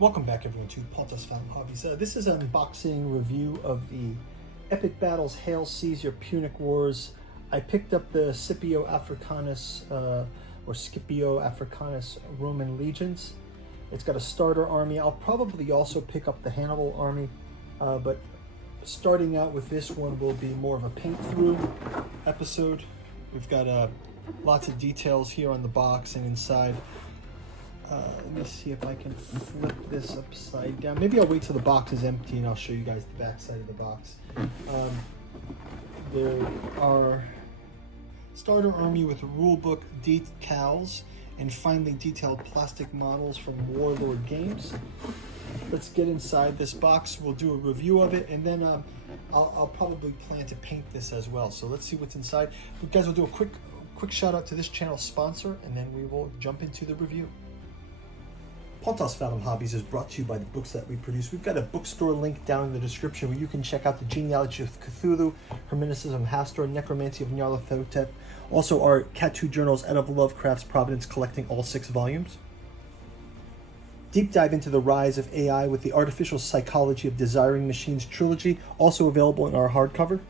Welcome back everyone to Pontus Fountain Hobbies. This is an unboxing review of the Epic Battles Hail Caesar Punic Wars. I picked up the Scipio Africanus or Scipio Africanus Roman legions. It's got a starter army. I'll probably also pick up the Hannibal army, but starting out with this one will be more of a paint through episode. We've got lots of details here on the box and inside. Let me see if I can flip this upside down. Maybe I'll wait till the box is empty and I'll show you guys the back side of the box. There are starter army with rulebook decals and finely detailed plastic models from Warlord Games. Let's get inside this box. We'll do a review of it, and then I'll probably plan to paint this as well. So let's see what's inside. But guys, we'll do a quick shout out to this channel sponsor, and then we will jump into the review. Pontus Fountain Hobbies is brought to you by the books that we produce. We've got a bookstore link down in the description where you can check out the Genealogy of Cthulhu, Hermenicism of Hastur, Necromancy of Nyarlathotep. Also our Cat 2 journals out of Lovecraft's Providence, collecting all 6 volumes. Deep dive into the rise of AI with the Artificial Psychology of Desiring Machines trilogy, also available in our hardcover.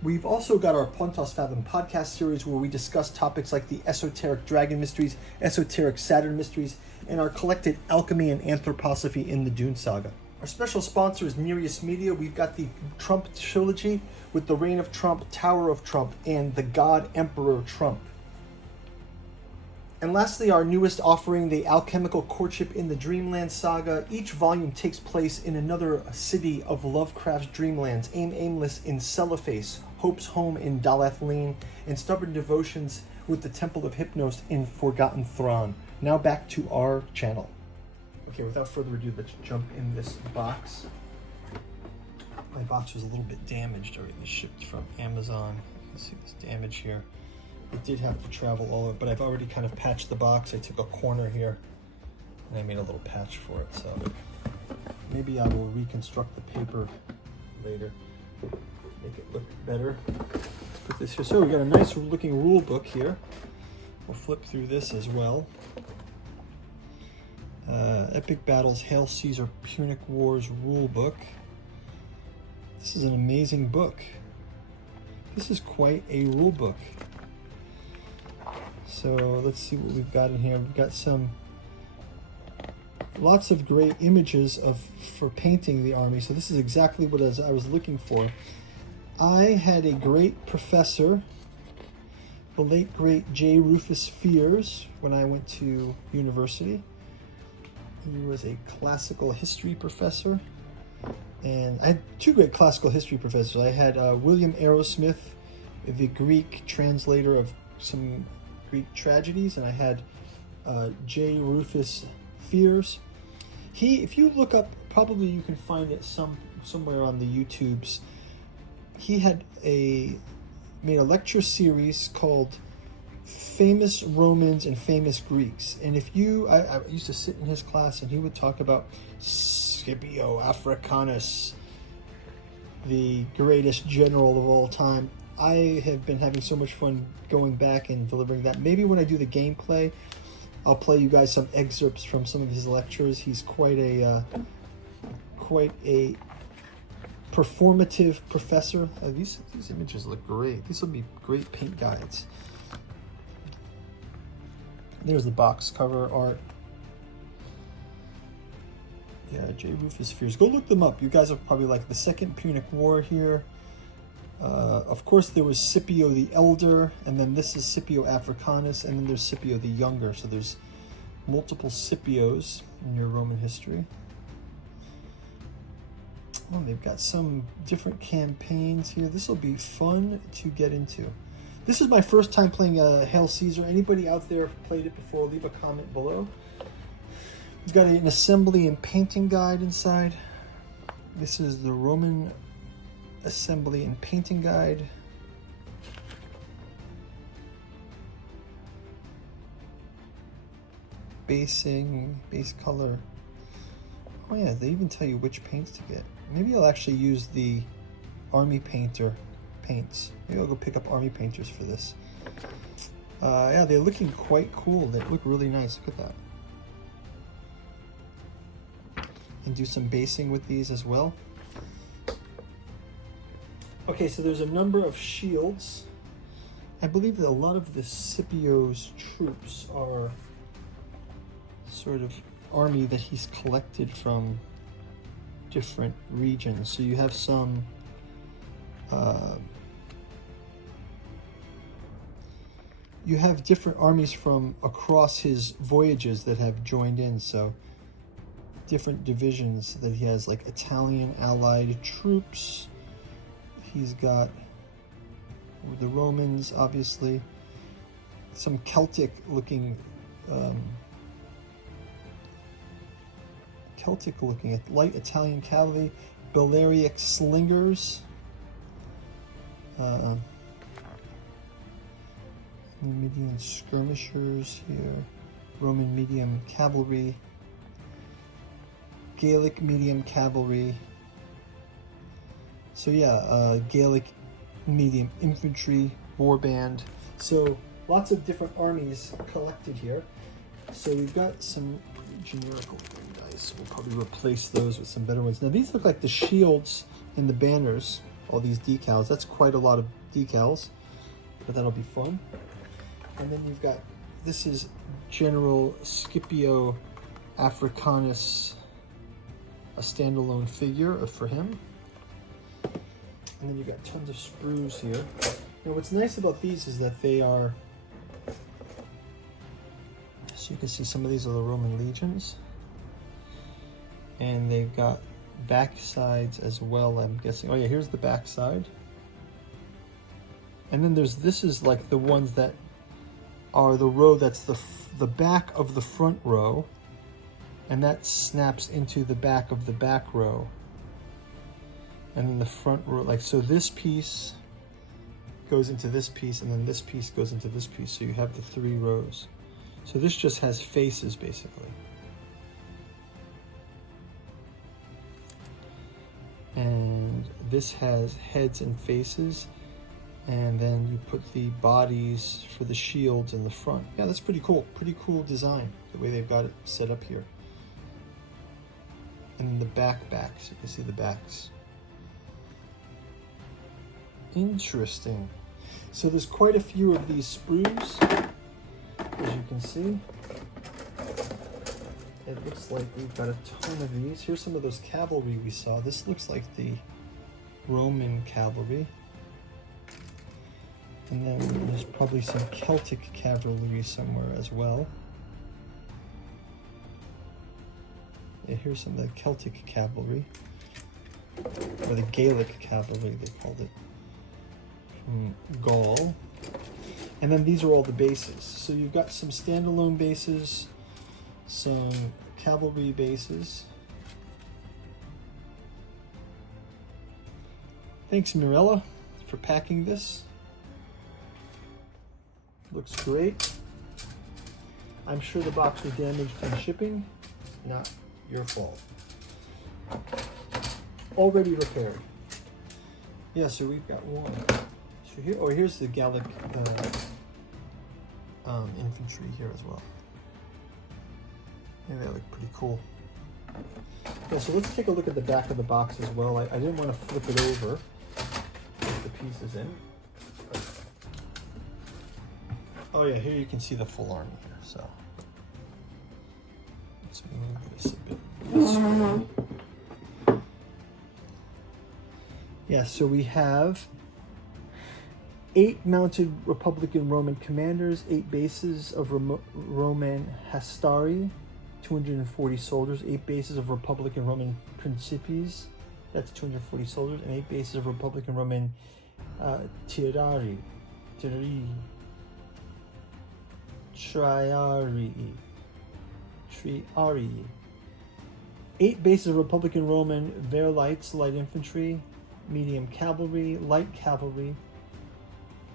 We've also got our Pontus Fathom podcast series where we discuss topics like the esoteric dragon mysteries, esoteric Saturn mysteries, and our collected alchemy and anthroposophy in the Dune Saga. Our special sponsor is Nereus Media. We've got the Trump trilogy with the Reign of Trump, Tower of Trump, and the God Emperor Trump. And lastly, our newest offering, the Alchemical Courtship in the Dreamland Saga. Each volume takes place in another city of Lovecraft's dreamlands. Aimless in Cellophase, Hope's Home in Dalathleen, and Stubborn Devotions with the Temple of Hypnos in Forgotten Thrawn. Now back to our channel. Okay, without further ado, let's jump in this box. My box was a little bit damaged already. This shipped from Amazon. You can see this damage here. It did have to travel all over, but I've already kind of patched the box. I took a corner here and I made a little patch for it. So maybe I will reconstruct the paper later, make it look better. Let's put this here. So we got a nice looking rule book here. We'll flip through this as well. Epic Battles Hail Caesar Punic Wars Rulebook. This is an amazing book. This is quite a rulebook. So let's see what we've got in here. We've got lots of great images for painting the army. So this is exactly what I was looking for. I had a great professor, the late great J. Rufus Fears, when I went to university. He was a classical history professor, and I had 2 great classical history professors. I had William Arrowsmith, the Greek translator of some Greek tragedies, and I had J. Rufus Fears. If you look up, probably you can find it somewhere on the YouTubes. He had made a lecture series called Famous Romans and Famous Greeks. And I used to sit in his class and he would talk about Scipio Africanus, the greatest general of all time. I have been having so much fun going back and delivering that. Maybe when I do the gameplay, I'll play you guys some excerpts from some of his lectures. He's quite a performative professor. These images look great. These will be great paint guides. There's the box cover art. Yeah, J. Rufus Fears. Go look them up. You guys are probably like the Second Punic War here. Of course, there was Scipio the Elder, and then this is Scipio Africanus, and then there's Scipio the Younger. So there's multiple Scipios in your Roman history. Oh, they've got some different campaigns here. This will be fun to get into. This is my first time playing Hail Caesar. Anybody out there played it before, leave a comment below. We've got an assembly and painting guide inside. This is the Roman assembly and painting guide. Basing, base color. Oh yeah, they even tell you which paints to get. Maybe I'll actually use the Army Painter paints. Maybe I'll go pick up Army Painters for this. Yeah, they're looking quite cool. They look really nice. Look at that. can do some basing with these as well. Okay, so there's a number of shields. I believe that a lot of the Scipio's troops are sort of army that he's collected from different regions. So you have some you have different armies from across his voyages that have joined in. So different divisions that he has, like Italian allied troops. He's got the Romans, obviously. Some Celtic looking light Italian cavalry, Balearic slingers, Numidian skirmishers here, Roman medium cavalry, Gaelic medium cavalry. So yeah, Gaelic medium infantry, warband. So lots of different armies collected here. So we've got some generic opening dice. We'll probably replace those with some better ones. Now these look like the shields and the banners, all these decals. That's quite a lot of decals, but that'll be fun. And then you've got, this is General Scipio Africanus, a standalone figure for him. And then you've got tons of sprues here. Now what's nice about these is that they are, so you can see some of these are the Roman legions. And they've got back sides as well, I'm guessing. Oh yeah, here's the back side. And then this is like the ones that are the row that's the back of the front row. And that snaps into the back of the back row. And then the front row, like, so this piece goes into this piece, and then this piece goes into this piece. So you have the 3 rows. So this just has faces, basically. And this has heads and faces. And then you put the bodies for the shields in the front. Yeah, that's pretty cool. Pretty cool design, the way they've got it set up here. And then the backs, you can see the backs. Interesting. So there's quite a few of these sprues, as you can see. It looks like we've got a ton of these. Here's some of those cavalry we saw. This looks like the Roman cavalry. And then there's probably some Celtic cavalry somewhere as well. Yeah, here's some of the Celtic cavalry, or the Gaelic cavalry they called it, from Gaul. And then these are all the bases. So you've got some standalone bases, some cavalry bases. Thanks, Mirella, for packing this. Looks great. I'm sure the box was damaged in shipping. Not your fault. Already repaired. Yeah, so we've got one. So here, oh, here's the Gallic infantry here as well. Yeah, they look pretty cool. Yeah, so let's take a look at the back of the box as well. I didn't want to flip it over with the pieces in. Oh yeah, here you can see the full army here, so. Let's move this a bit. Yeah, so we have 8 mounted Republican Roman commanders, 8 bases of Roman hastari, 240 soldiers, 8 bases of Republican Roman principes, that's 240 soldiers, and 8 bases of Republican Roman triarii. 8 bases of Republican Roman Verlites, light infantry, medium cavalry, light cavalry,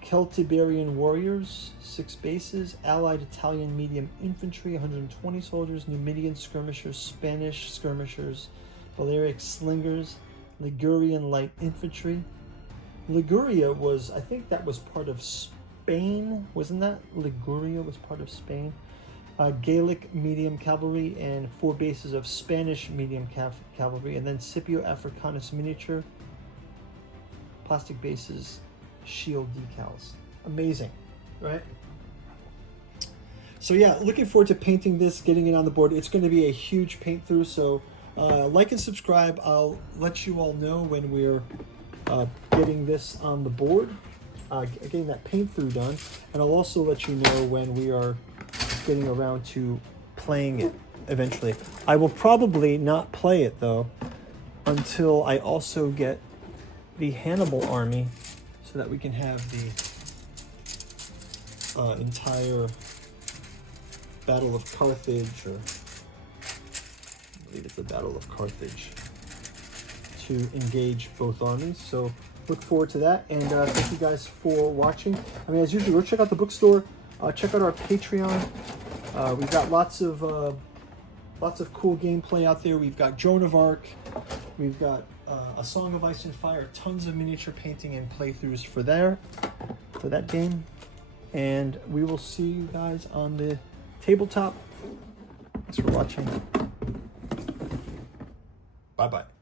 Celtiberian warriors, 6 bases, allied Italian medium infantry, 120 soldiers, Numidian skirmishers, Spanish skirmishers, Balearic slingers, Ligurian light infantry. Liguria was, I think that was part of Spain, wasn't that? Liguria was part of Spain. Gaelic medium cavalry, and 4 bases of Spanish medium cavalry, and then Scipio Africanus miniature, plastic bases, shield decals. Amazing, right? So yeah, looking forward to painting this, getting it on the board. It's going to be a huge paint through, so like and subscribe. I'll let you all know when we're getting this on the board, getting that paint through done, and I'll also let you know when we are getting around to playing it eventually. I will probably not play it though until I also get the Hannibal army, so that we can have the entire Battle of Carthage, or I believe it's the Battle of Carthage, to engage both armies. So look forward to that, and thank you guys for watching. I mean, as usual, go check out the bookstore. Check out our Patreon. We've got lots of cool gameplay out there. We've got Joan of Arc. We've got A Song of Ice and Fire. Tons of miniature painting and playthroughs for that game. And we will see you guys on the tabletop. Thanks for watching. Bye-bye.